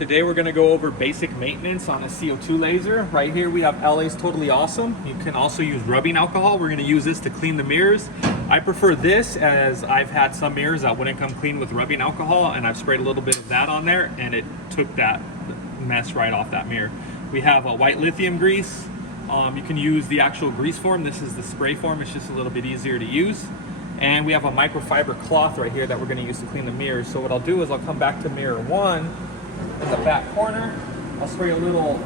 Today we're going to go over basic maintenance on a CO2 laser. Right here we have LA's Totally Awesome. You can also use rubbing alcohol. We're going to use this to clean the mirrors. I prefer this as I've had some mirrors that wouldn't come clean with rubbing alcohol, and I've sprayed a little bit of that on there and it took that mess right off that mirror. We have a white lithium grease. You can use the actual grease form. This is the spray form. It's just a little bit easier to use. And we have a microfiber cloth right here that we're going to use to clean the mirrors. So what I'll do is I'll come back to mirror 1 in the back corner. I'll spray a little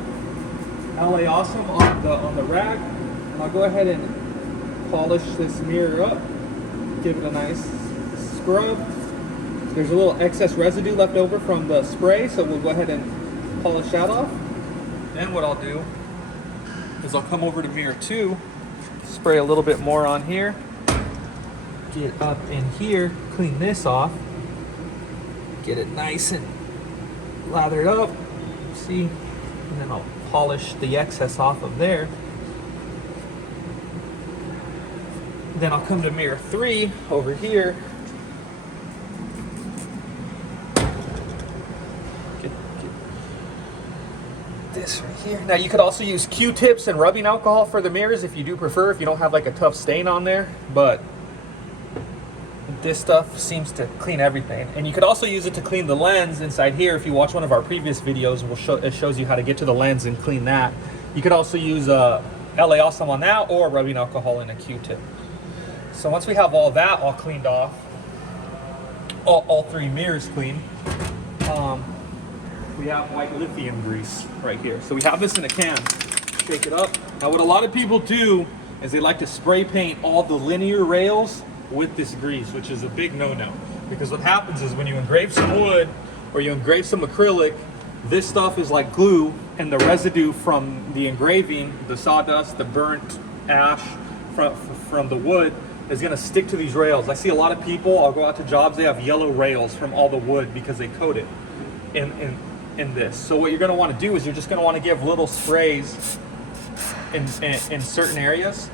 LA Awesome on the rag, and I'll go ahead and polish this mirror up, give it a nice scrub. There's a little excess residue left over from the spray, so we'll go ahead and polish that off. Then what I'll do is I'll come over to mirror 2, spray a little bit more on here, get up in here, clean this off, get it nice and lathered up, see, and then I'll polish the excess off of there. Then I'll come to mirror 3 over here, get this right here. Now you could also use Q-tips and rubbing alcohol for the mirrors if you do prefer, if you don't have like a tough stain on there, but this stuff seems to clean everything. And you could also use it to clean the lens inside here. If you watch one of our previous videos, it shows you how to get to the lens and clean that. You could also use LA Awesome on that, or rubbing alcohol in a Q-tip. So once we have all that all cleaned off, all 3 mirrors clean, we have white lithium grease right here. So we have this in a can. Shake it up. Now what a lot of people do is they like to spray paint all the linear rails with this grease, which is a big no-no, because what happens is when you engrave some wood or you engrave some acrylic, this stuff is like glue, and the residue from the engraving, the sawdust, the burnt ash from the wood is going to stick to these rails. I see a lot of people, I'll go out to jobs, they have yellow rails from all the wood because they coat it in this. So what you're going to want to do is you're just going to want to give little sprays in certain areas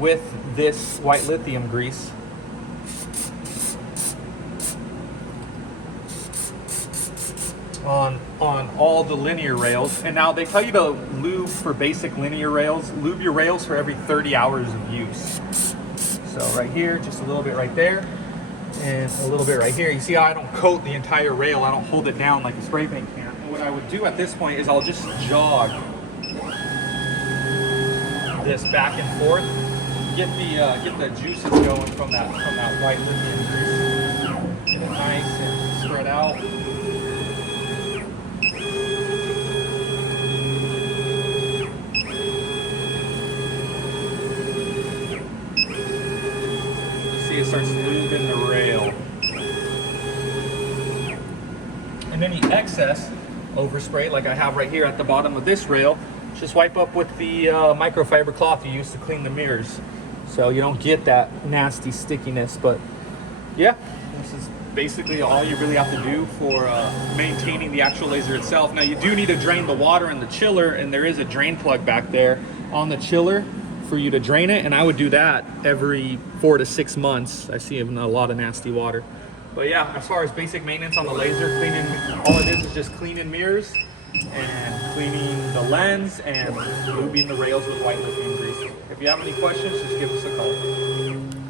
with this white lithium grease. On all the linear rails. And now they tell you to lube for basic linear rails. Lube your rails for every 30 hours of use. So right here, just a little bit right there, and a little bit right here. You see how I don't coat the entire rail, I don't hold it down like a spray paint can. And what I would do at this point is I'll just jog this back and forth, get the juices going from that white lithium grease. Get it nice and spread out. It starts lubing the rail. And any excess overspray, like I have right here at the bottom of this rail, just wipe up with the microfiber cloth you use to clean the mirrors, so you don't get that nasty stickiness. But yeah, this is basically all you really have to do for maintaining the actual laser itself. Now you do need to drain the water in the chiller, and there is a drain plug back there on the chiller for you to drain it, and I would do that every 4 to 6 months. I see a lot of nasty water. But yeah, as far as basic maintenance on the laser, cleaning, all it is just cleaning mirrors and cleaning the lens and lubing the rails with white lithium grease. If you have any questions, just give us a call.